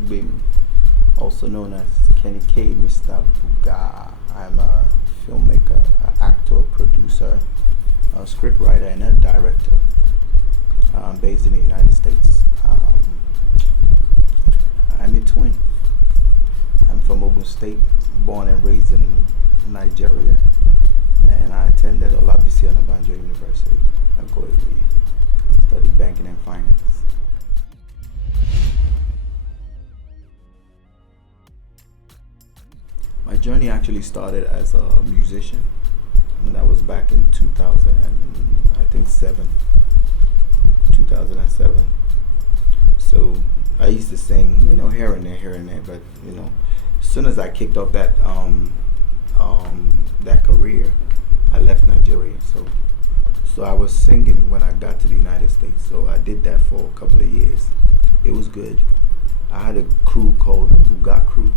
Odugbemi, also known as Kenny K, Mr. Buga. I'm a filmmaker, actor, producer, a scriptwriter, and a director. Based in the United States. I'm a twin. I'm from Ogun State, born and raised in Nigeria, and I attended Olabisi Onabanjo University, Agoiwe, studied banking and finance. My journey actually started as a musician, and that was back in 2007. So I used to sing, here and there, but as soon as I kicked off that career, I left Nigeria. So I was singing when I got to the United States. So I did that for a couple of years. It was good. I had a crew called the Buga crew.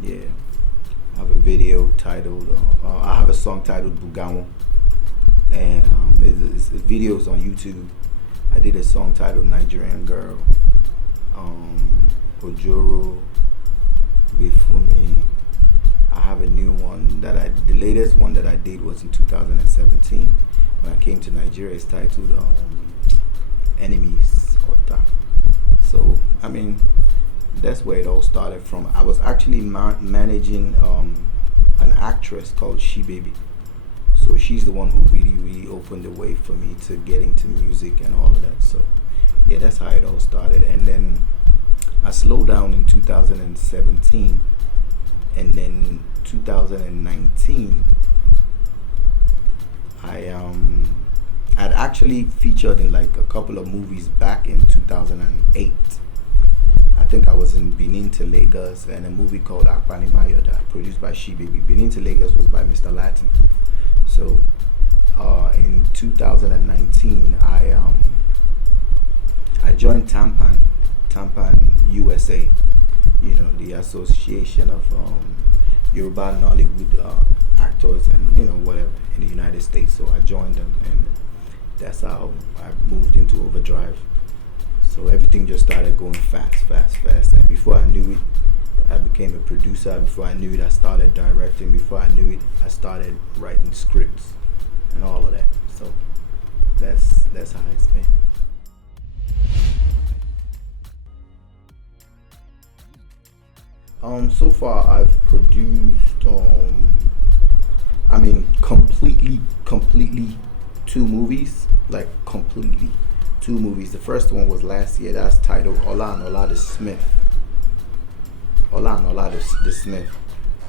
Yeah. I have a video titled, I have a song titled Buga, and it's videos on YouTube. I did a song titled Nigerian Girl, Ojoro, Befumi. I have a new one the latest one that I did was in 2017 when I came to Nigeria. It's titled Enemies Ota. So, that's where it all started from. I was actually managing an actress called She Baby. So she's the one who really opened the way for me to get into music and all of that. So yeah, that's how it all started. And then I slowed down in 2017, and then 2019 I'd actually featured in like a couple of movies back in 2008. I think I was in Benin to Lagos, and a movie called Akpanimayoda, produced by She Baby. Benin to Lagos was by Mr. Latin. So in 2019, I joined Tampan USA, the Association of Yoruba Nollywood Actors and whatever in the United States. So I joined them, and that's how I moved into Overdrive. So everything just started going fast. And before I knew it, I became a producer. Before I knew it, I started directing. Before I knew it, I started writing scripts and all of that. So that's how it's been. So far I've produced completely two movies. Like completely two movies. The first one was last year. That's titled Ola and Ola the Smith. The Smith.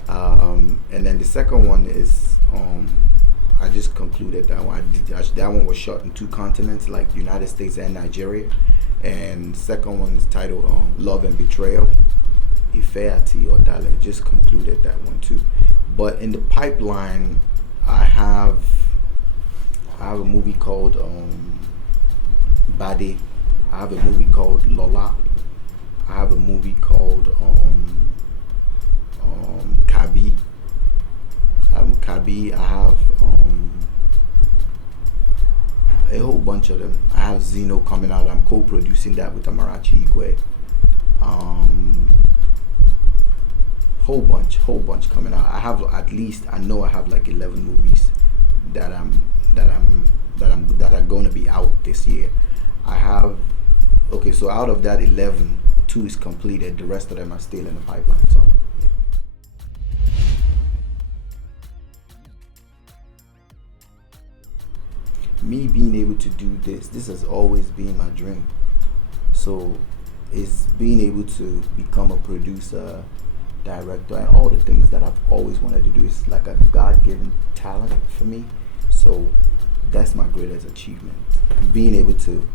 And then the second one is I just concluded that one. That one was shot in two continents, like the United States and Nigeria. And the second one is titled Love and Betrayal. Ifeati or Dale. Just concluded that one too. But in the pipeline, I have a movie called Bade. I have a movie called Lola. I have a movie called Kabi. Kabi. I have a whole bunch of them. I have Zeno coming out. I'm co-producing that with Amarachi Igwe. Whole bunch coming out. I have at least, I know I have like 11 movies that are going to be out this year. So out of that 11, 2 is completed. The rest of them are still in the pipeline. So yeah. Me being able to do this has always been my dream. So it's being able to become a producer, director, and all the things that I've always wanted to do. Is like a God-given talent for me. So that's my greatest achievement. Being able to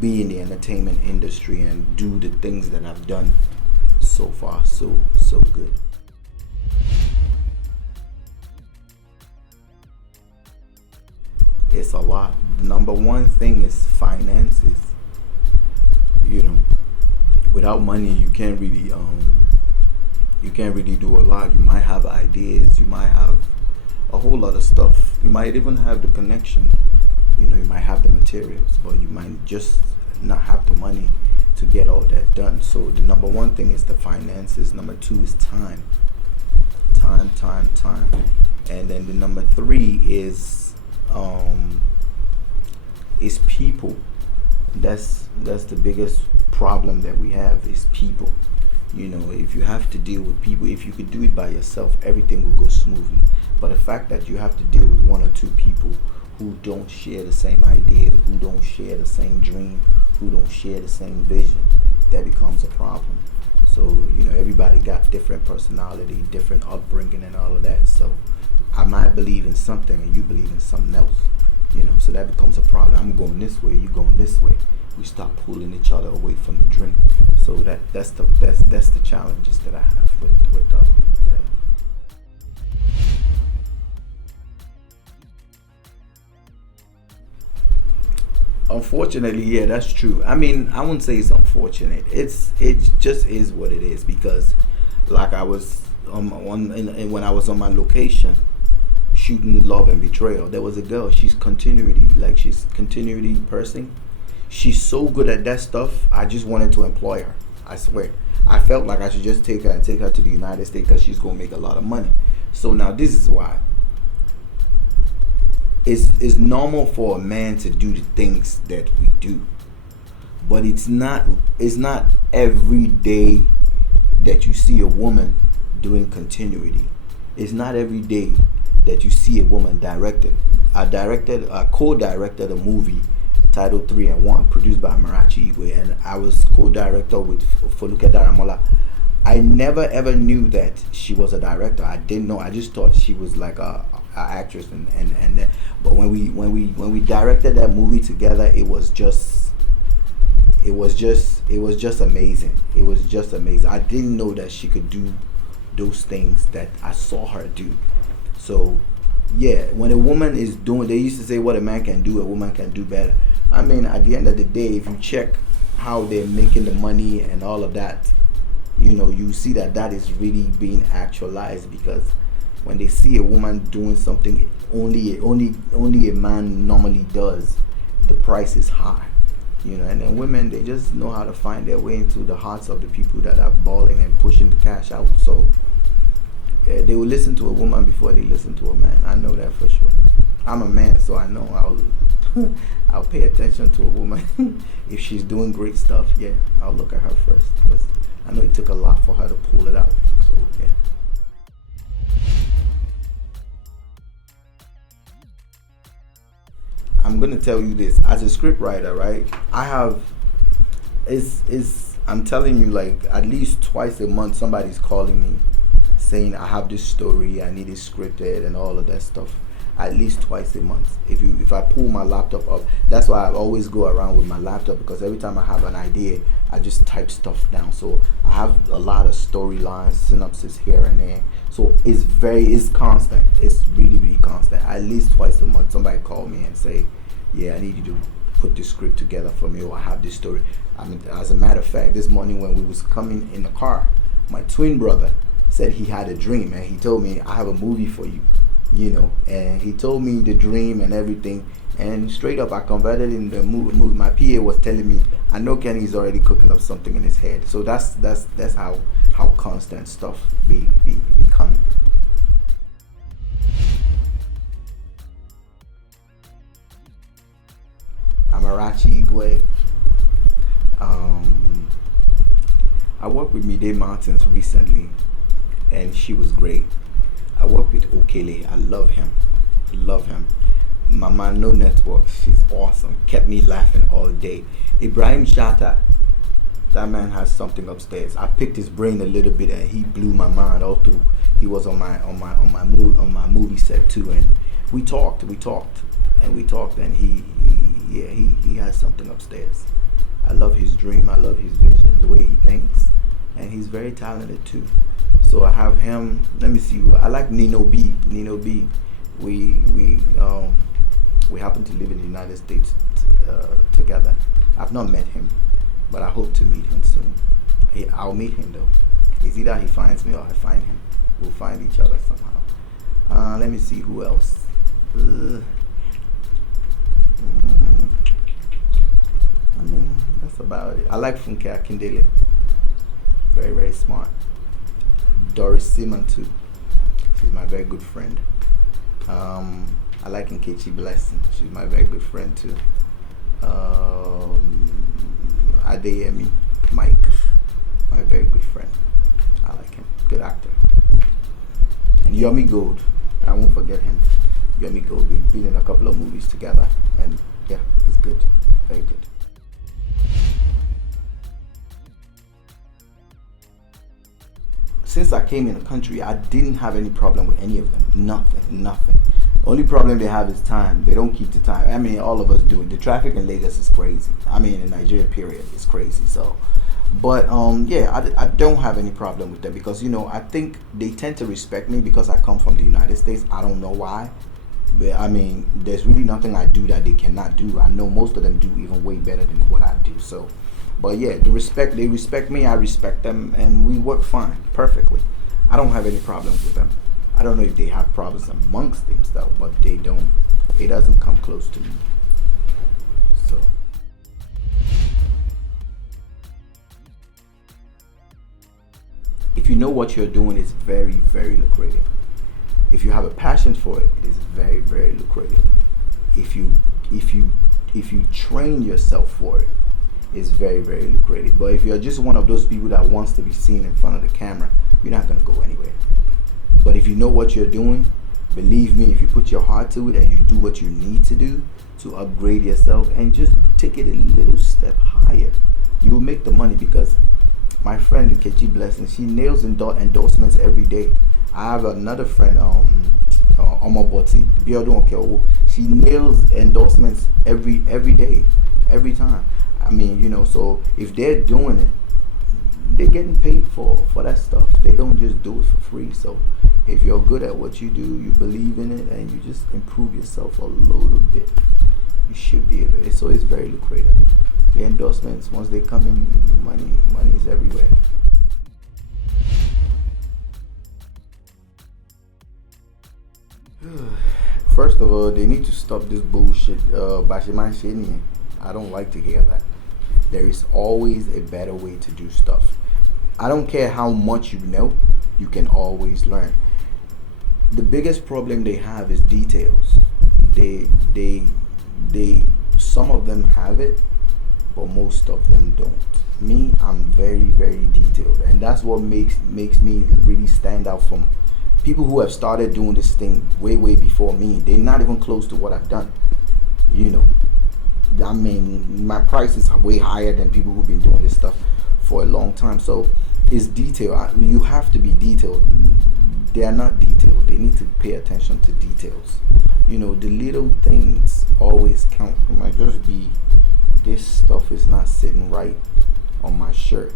be in the entertainment industry and do the things that I've done so far. So good. It's a lot. The number one thing is finances. Without money, you can't really do a lot. You might have ideas, you might have a whole lot of stuff. You might even have the connection. You might have the materials, but you might just not have the money to get all that done. So the number one thing is the finances. Number two is time. Time. And then the number three is people. That's the biggest problem that we have is people. You know, if you have to deal with people, if you could do it by yourself, everything will go smoothly. But the fact that you have to deal with one or two people who don't share the same idea, who don't share the same dream, who don't share the same vision, that becomes a problem. So, you know, everybody got different personality, different upbringing and all of that. So I might believe in something and you believe in something else. You know, so that becomes a problem. I'm going this way, you going this way. We start pulling each other away from the dream. So that's the challenges that I have with yeah. Unfortunately, yeah, that's true. I mean, I wouldn't say it's unfortunate. It just is what it is because, like I was when I was on my location shooting Love and Betrayal, there was a girl. She's continuity person. She's so good at that stuff. I just wanted to employ her. I swear. I felt like I should just take her to the United States because she's gonna make a lot of money. So now this is why. It's normal for a man to do the things that we do, but it's not every day that you see a woman doing continuity. It's not every day that you see a woman directing. I co-directed a movie titled 3 and 1, produced by Marachi Igwe, and I was co-director with Foluke Daramola. I never ever knew that she was a director. I didn't know. I just thought she was like a actress, and but when we directed that movie together, it was just amazing. It was just amazing. I didn't know that she could do those things that I saw her do. So yeah, when a woman is doing, they used to say what a man can do, a woman can do better. I mean, at the end of the day, if you check how they're making the money and all of that, you know, you see that is really being actualized, because when they see a woman doing something only a man normally does, the price is high, you know. And then women, they just know how to find their way into the hearts of the people that are balling and pushing the cash out. So yeah, they will listen to a woman before they listen to a man. I know that for sure. I'm a man, so I know I'll pay attention to a woman. If she's doing great stuff, yeah, I'll look at her first, because I know it took a lot for her to pull it out. So yeah. I'm gonna tell you this, as a script writer, right? I have I'm telling you, like, at least twice a month somebody's calling me saying I have this story, I need it scripted and all of that stuff. At least twice a month. If I pull my laptop up, that's why I always go around with my laptop, because every time I have an idea, I just type stuff down. So I have a lot of storylines, synopsis here and there. So it's constant. It's really, really constant. At least twice a month, somebody call me and say, yeah, I need you to put this script together for me, or I have this story. I mean, as a matter of fact, this morning when we was coming in the car, my twin brother said he had a dream, and he told me, I have a movie for you, you know. And he told me the dream and everything, and straight up I converted in the movie. My PA was telling me, I know Kenny's already cooking up something in his head. So that's how constant stuff be coming. Amarachi Igwe. I worked with Mide Martins recently, and she was great. I worked with Okele. I love him. Mama No Network. She's awesome. Kept me laughing all day. Ibrahim Shatta. That man has something upstairs. I picked his brain a little bit, and he blew my mind all through. He was on my movie set too, and we talked, and he has something upstairs. I love his dream. I love his vision, the way he thinks, and he's very talented too. So I have him. Let me see who I like. Nino B. We happen to live in the United States together. I've not met him, but I hope to meet him soon. I'll meet him though. It's either he finds me or I find him. We'll find each other somehow. Let me see who else. I mean, that's about about it. I like Funke Akindele. Very, very smart. Doris Simon too. She's my very good friend. I like Nkechi Blessing. She's my very good friend too. Adeyemi Mike, my very good friend. I like him. Good actor. And Yomi Gold. I won't forget him. Yomi Gold. We've been in a couple of movies together, and yeah, he's good. Very good. Since I came in the country, I didn't have any problem with any of them. Nothing. Only problem they have is time. They don't keep the time. I mean, all of us do it. The traffic in Lagos is crazy. I mean, in Nigeria, period, it's crazy. So, but yeah, I don't have any problem with them because I think they tend to respect me because I come from the United States. I don't know why, but I mean, there's really nothing I do that they cannot do. I know most of them do even way better than what I do. So, but yeah, they respect me. I respect them, and we work fine, perfectly. I don't have any problems with them. I don't know if they have problems amongst themselves, but they don't. It doesn't come close to me. So, if you know what you're doing, it's very, very lucrative. If you have a passion for it, it is very, very lucrative. If you train yourself for it, it's very, very lucrative. But if you're just one of those people that wants to be seen in front of the camera, you're not gonna go anywhere. But if you know what you're doing, believe me, if you put your heart to it and you do what you need to do to upgrade yourself and just take it a little step higher, you will make the money. Because my friend Nkechi Blessing, she nails endorsements every day. I have another friend, Omoboti, Biodun Okeowo. She nails endorsements every day, every time. I mean, so if they're doing it, they're getting paid for that stuff. They don't just do it for free. So if you're good at what you do, you believe in it, and you just improve yourself a little bit, you should be able to. So it's very lucrative. The endorsements, once they come in, money is everywhere. First of all, they need to stop this bullshit. I don't like to hear that. There is always a better way to do stuff. I don't care how much you know, you can always learn. The biggest problem they have is details. They some of them have it, but most of them don't. Me, I'm very, very detailed, and that's what makes me really stand out from people who have started doing this thing way before me. They're not even close to what I've done. I mean, my price is way higher than people who've been doing this stuff for a long time. So it's detail. You have to be detailed. They are not detailed. They need to pay attention to details. The little things always count. It might just be, this stuff is not sitting right on my shirt.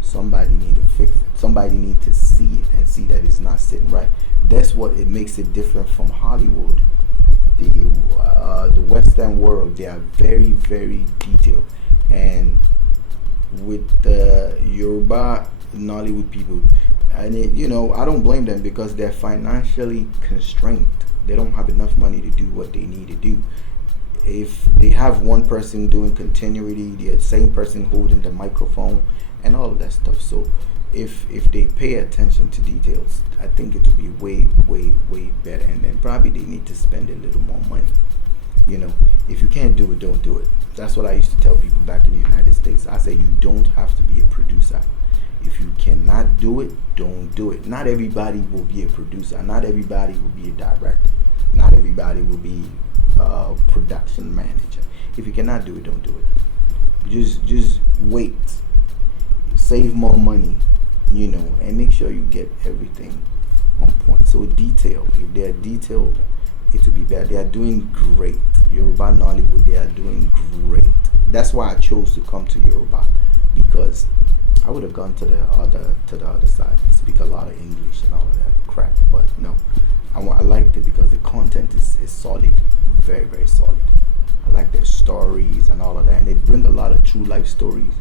Somebody need to fix it. Somebody need to see it and see that it's not sitting right. That's what it makes it different from Hollywood. The Western world, they are very, very detailed. And with the Yoruba Nollywood people, and I don't blame them because they're financially constrained. They don't have enough money to do what they need to do. If they have one person doing continuity, the same person holding the microphone and all of that stuff. So if they pay attention to details, I think it will be way better. And then probably they need to spend a little more money. If you can't do it, don't do it. That's what I used to tell people back in the United States. I say you don't have to be a producer. If you cannot do it, don't do it. Not everybody will be a producer. Not everybody will be a director. Not everybody will be a production manager. If you cannot do it, don't do it. Just wait. Save more money, and make sure you get everything on point. So detail. If they are detailed, it will be better. They are doing great. Yoruba Nollywood, they are doing great. That's why I chose to come to Yoruba, because I would have gone to the other side and speak a lot of English and all of that crap. But no, I liked it because the content is solid, very, very solid. I like their stories and all of that, and they bring a lot of true life stories,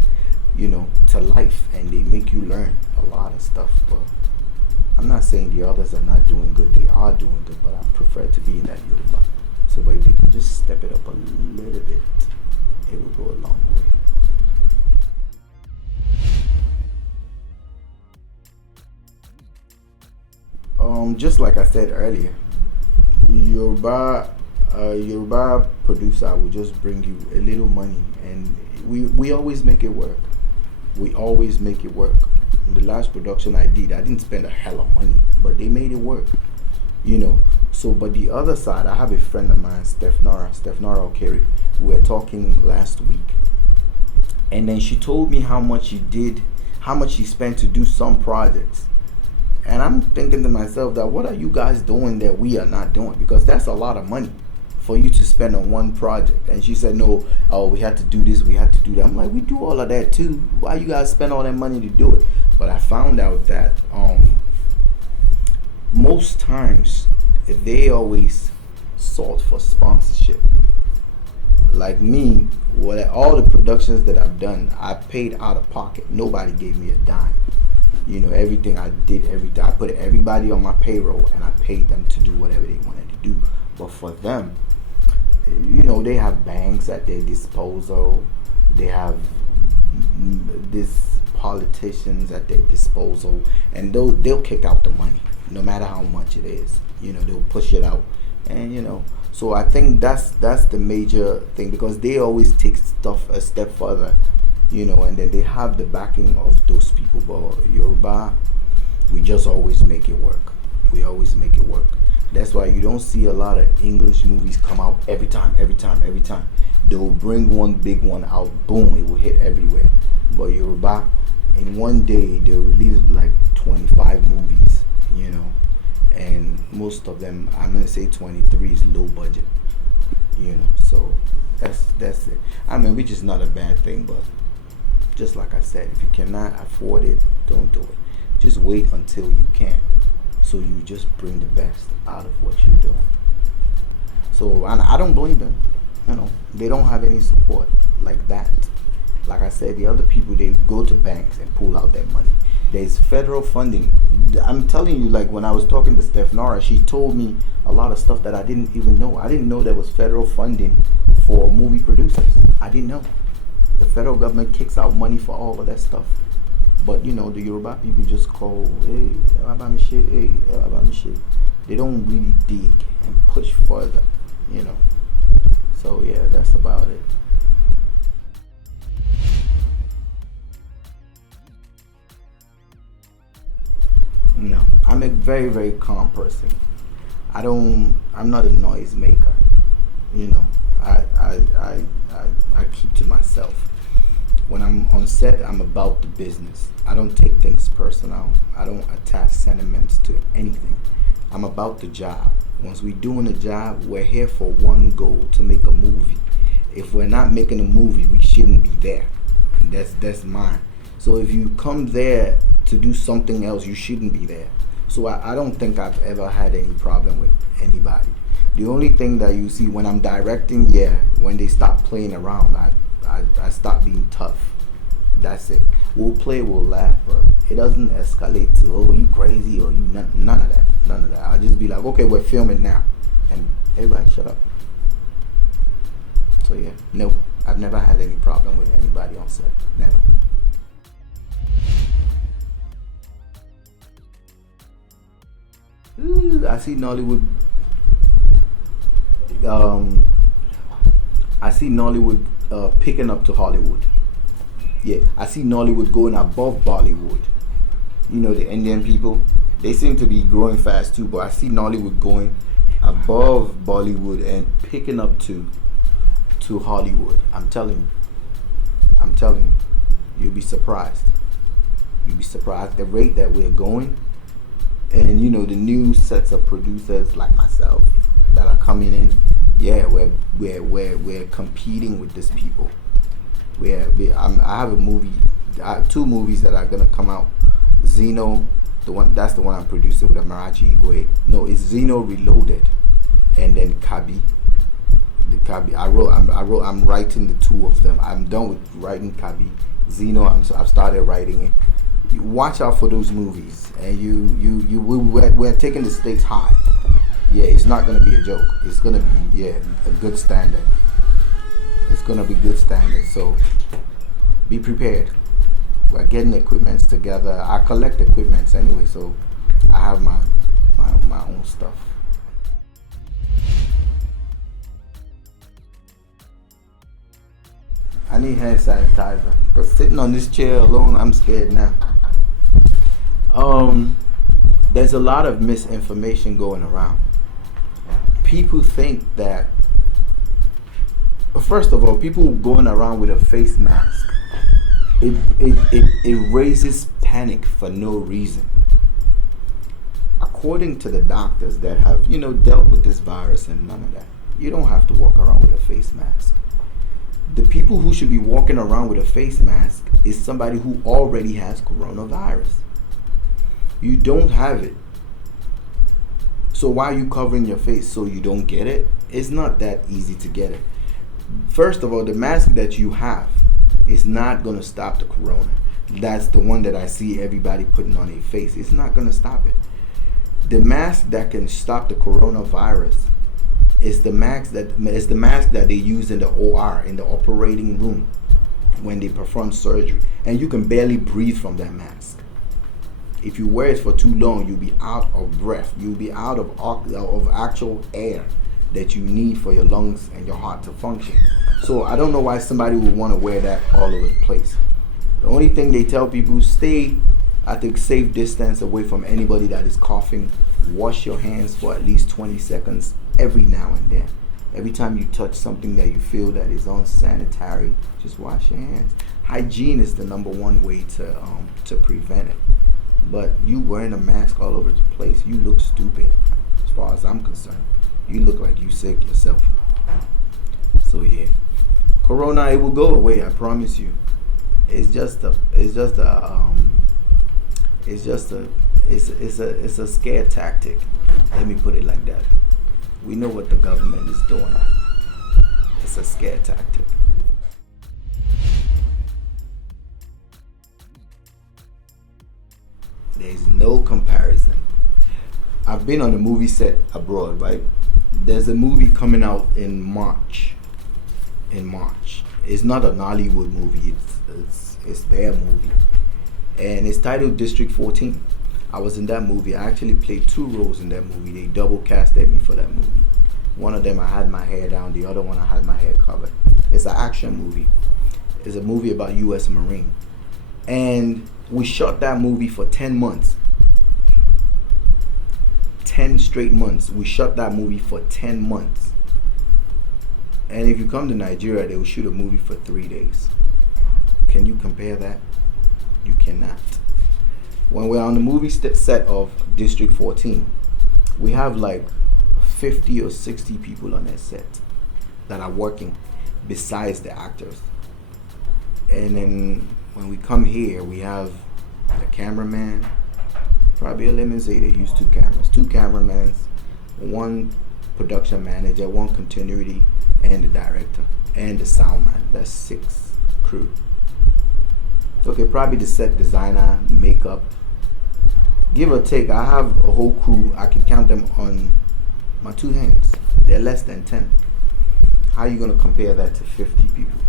to life, and they make you learn a lot of stuff. But I'm not saying the others are not doing good. They are doing good, but I prefer to be in that Yoruba. So, but if they can just step it up a little bit, it will go a long way. just like I said earlier, Yoruba producer will just bring you a little money, and we always make it work. We always make it work. In the last production I did, I didn't spend a hell of money, but they made it work. So, but the other side, I have a friend of mine, Steph Nara Okere. We were talking last week, and then she told me how much she spent to do some projects. And I'm thinking to myself, that what are you guys doing that we are not doing? Because that's a lot of money for you to spend on one project. And she said, no, we had to do this, we had to do that. I'm like, we do all of that too. Why you guys spend all that money to do it? But I found out that most times they always sought for sponsorship. Like me, all the productions that I've done, I paid out of pocket. Nobody gave me a dime. Everything I did, I put everybody on my payroll, and I paid them to do whatever they wanted to do. But for them, they have banks at their disposal. They have these politicians at their disposal, and they'll kick out the money, no matter how much it is. They'll push it out, and So I think that's the major thing, because they always take stuff a step further, and then they have the backing of those people. But Yoruba, we just always make it work. We always make it work. That's why you don't see a lot of English movies come out every time. They will bring one big one out, boom, it will hit everywhere. But Yoruba, in one day, they'll release like 25 movies, and most of them, I'm gonna say 23 is low budget, So that's it. Which is not a bad thing, but just like I said, if you cannot afford it, don't do it. Just wait until you can, so you just bring the best out of what you're doing. So, and I don't blame them. They don't have any support like that. Like I said, the other people, they go to banks and pull out their money. There's federal funding. I'm telling you, like when I was talking to Steph Nara, she told me a lot of stuff that I didn't even know. I didn't know there was federal funding for movie producers. I didn't know. The federal government kicks out money for all of that stuff. But the Yoruba people just call, hey, shit, hey, shit. They don't really dig and push further, So yeah, that's about it. No, I'm a very, very calm person. I'm not a noise maker. I keep to myself. When I'm on set, I'm about the business. I don't take things personal. I don't attach sentiments to anything. I'm about the job. Once we're doing a job, we're here for one goal, to make a movie. If we're not making a movie, we shouldn't be there. That's mine. So if you come there to do something else, you shouldn't be there. So I don't think I've ever had any problem with anybody. The only thing that you see when I'm directing, when they stop playing around, I stop being tough. That's it. We'll play, we'll laugh, but it doesn't escalate to, oh, you crazy, or you none of that. I'll just be like, okay, we're filming now, and everybody shut up. So no, I've never had any problem with anybody on set. Never. I see Nollywood. I see Nollywood picking up to Hollywood. Yeah, I see Nollywood going above Bollywood. The Indian people, they seem to be growing fast too, but I see Nollywood going above Bollywood and picking up to Hollywood. I'm telling you, you'll be surprised. You'll be surprised the rate that we're going. And the new sets of producers like myself that are coming in, we're competing with these people. I have a movie, two movies that are gonna come out. Zeno, that's the one I'm producing with Amarachi Igwe. No, it's Zeno Reloaded, and then Kabi. I'm writing the two of them. I'm done with writing Kabi. Zeno, I've started writing it. Watch out for those movies, and we're taking the stakes high. It's not gonna be a joke. It's gonna be a good standard. It's gonna be good standard. So be prepared. We're getting equipments together. I collect equipments anyway, so I have my my own stuff. I need hand sanitizer, but sitting on this chair alone, I'm scared now. There's a lot of misinformation going around. People think that, first of all, people going around with a face mask, it raises panic for no reason. According to the doctors that have, dealt with this virus and none of that, you don't have to walk around with a face mask. The people who should be walking around with a face mask is somebody who already has coronavirus. You don't have it. So why are you covering your face? So you don't get it? It's not that easy to get it. First of all, the mask that you have is not going to stop the corona. That's the one that I see everybody putting on their face. It's not going to stop it. The mask that can stop the coronavirus is the mask that they use in the OR, in the operating room, when they perform surgery, and you can barely breathe from that mask. If you wear it for too long, you'll be out of breath. You'll be out of actual air that you need for your lungs and your heart to function. So I don't know why somebody would want to wear that all over the place. The only thing they tell people, stay at a safe distance away from anybody that is coughing. Wash your hands for at least 20 seconds every now and then. Every time you touch something that you feel that is unsanitary, just wash your hands. Hygiene is the number one way to prevent it. But you wearing a mask all over the place, you look stupid as far as I'm concerned. You look like you sick yourself. So yeah, corona, it will go away, I promise you. It's a scare tactic. Let me put it like that. We know what the government is doing. It's a scare tactic. There's no comparison. I've been on a movie set abroad, right? There's a movie coming out in March. It's not a Nollywood movie. It's their movie, and it's titled District 14. I was in that movie. I actually played 2 roles in that movie. They double casted me for that movie. One of them I had my hair down. The other one I had my hair covered. It's an action movie. It's a movie about U.S. Marine, and we shot that movie for 10 months. 10 straight months. We shot that movie for 10 months. And if you come to Nigeria, they will shoot a movie for 3 days. Can you compare that? You cannot. When we're on the movie set of District 14, we have like 50 or 60 people on that set that are working besides the actors. And then when we come here, we have the cameraman. Probably let me say they use 2 cameras, 2 cameramans, 1 production manager, 1 continuity, and the director, and the sound man. That's 6 crew. Okay, probably the set designer, makeup. Give or take, I have a whole crew. I can count them on my 2 hands. They're less than 10. How are you going to compare that to 50 people?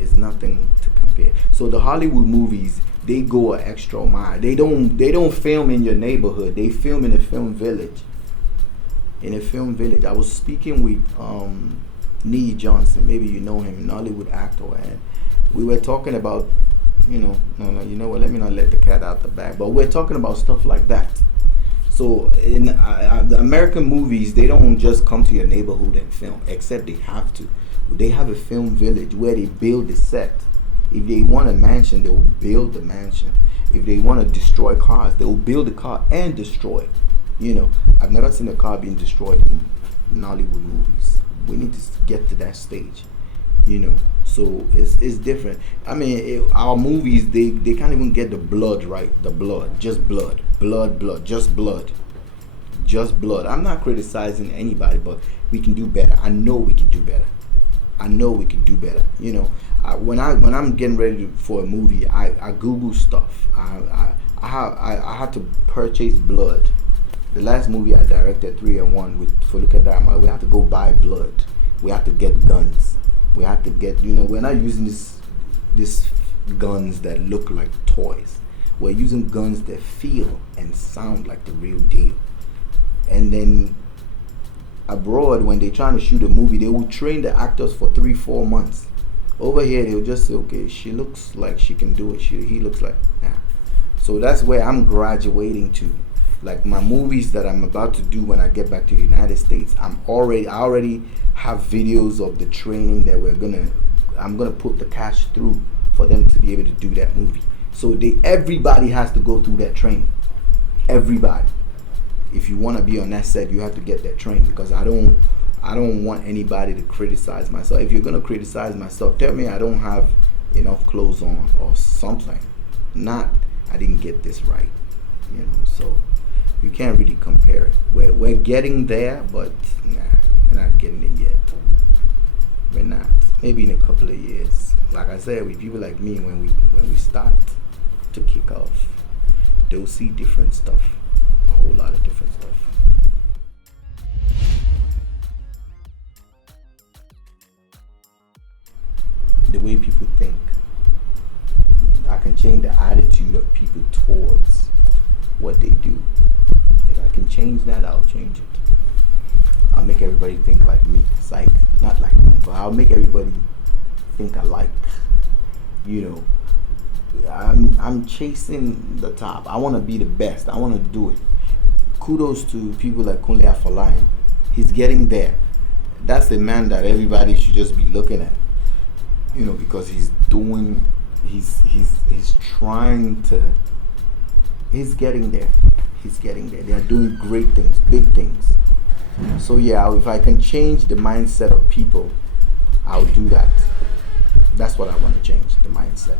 It's nothing to compare. So the Hollywood movies, they go an extra mile. They don't film in your neighborhood. They film in a film village. In a film village. I was speaking with Nee Johnson. Maybe you know him, an Hollywood actor, and we were talking about, you know what? Let me not let the cat out the bag. But we're talking about stuff like that. So in the American movies, they don't just come to your neighborhood and film, except they have to. They have a film village where they build the set. If they want a mansion, they will build the mansion. If they want to destroy cars, they will build the car and destroy it. You know, I've never seen a car being destroyed in Nollywood movies. We need to get to that stage, you know. So it's different. I mean, our movies, they can't even get the blood right. The blood, just blood, just blood, just blood. I'm not criticizing anybody, but we can do better. I know we can do better. You know, when I'm getting ready for a movie, I Google stuff. I had to purchase blood. The last movie I directed, 3-in-1 with Foluke Dharma, we had to go buy blood. We had to get guns. We had to get, you know, we're not using this guns that look like toys. We're using guns that feel and sound like the real deal. And then abroad, when they're trying to shoot a movie, they will train the actors for 3-4 months. Over here, they'll just say, okay, she looks like she can do it. He looks like, nah. So that's where I'm graduating to. Like my movies that I'm about to do when I get back to the United States, I already have videos of the training that I'm gonna put the cash through for them to be able to do that movie. So everybody has to go through that training. Everybody. If you want to be on that set, you have to get that training, because I don't want anybody to criticize myself. If you're gonna criticize myself, tell me I don't have enough clothes on or something. Not I didn't get this right. So you can't really compare it. We're getting there, but nah, we're not getting it yet. We're not. Maybe in a couple of years. Like I said, with people like me, when we start to kick off, they'll see different stuff. A whole lot of different stuff. The way people think. I can change the attitude of people towards what they do. If I can change that, I'll change it. I'll make everybody think like me. It's like, not like me, but I'll make everybody think alike. I'm chasing the top. I want to be the best. I want to do it. Kudos to people like Kunle Afolayan. He's getting there. That's the man that everybody should just be looking at. Because he's trying to, he's getting there. He's getting there. They are doing great things, big things. So yeah, if I can change the mindset of people, I'll do that. That's what I want to change, the mindset.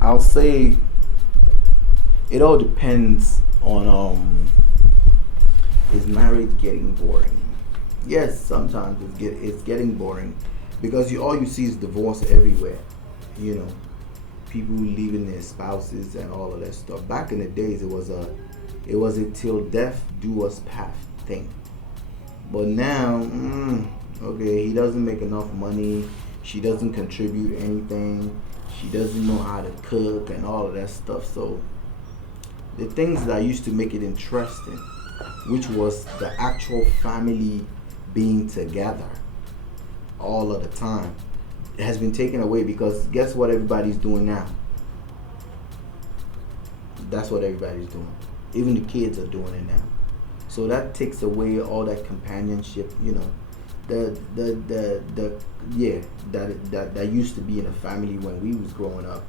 I'll say it all depends on is marriage getting boring? Yes, sometimes it's getting boring, because all you see is divorce everywhere. People leaving their spouses and all of that stuff. Back in the days, it was a till death do us part thing. But now, okay, he doesn't make enough money. She doesn't contribute anything. She doesn't know how to cook and all of that stuff. So the things that used to make it interesting, which was the actual family being together all of the time, has been taken away, because guess what everybody's doing now? That's what everybody's doing. Even the kids are doing it now. So that takes away all that companionship, that used to be in a family when we was growing up.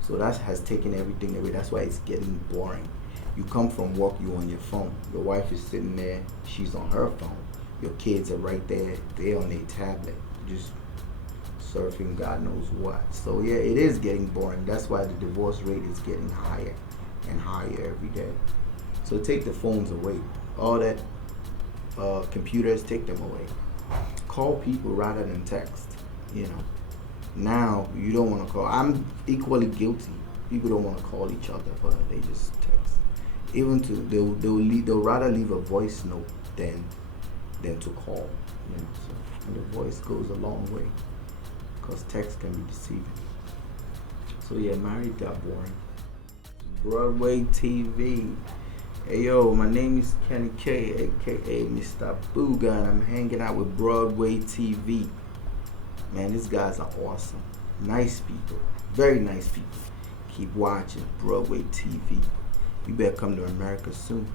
So that has taken everything away. That's why it's getting boring. You come from work, you on your phone. Your wife is sitting there, she's on her phone. Your kids are right there, they're on their tablet, just surfing God knows what. So yeah, it is getting boring. That's why the divorce rate is getting higher and higher every day. So take the phones away. All that computers, take them away. Call people rather than text. Now you don't want to call. I'm equally guilty. People don't want to call each other, but they just text. Even they'll rather leave a voice note than to call. So, and the voice goes a long way, because text can be deceiving. So yeah, married got boring. Broadway TV. Hey yo, my name is Kenny K, aka Mr. Buga, and I'm hanging out with Broadway TV. Man, these guys are awesome. Nice people. Very nice people. Keep watching Broadway TV. You better come to America soon.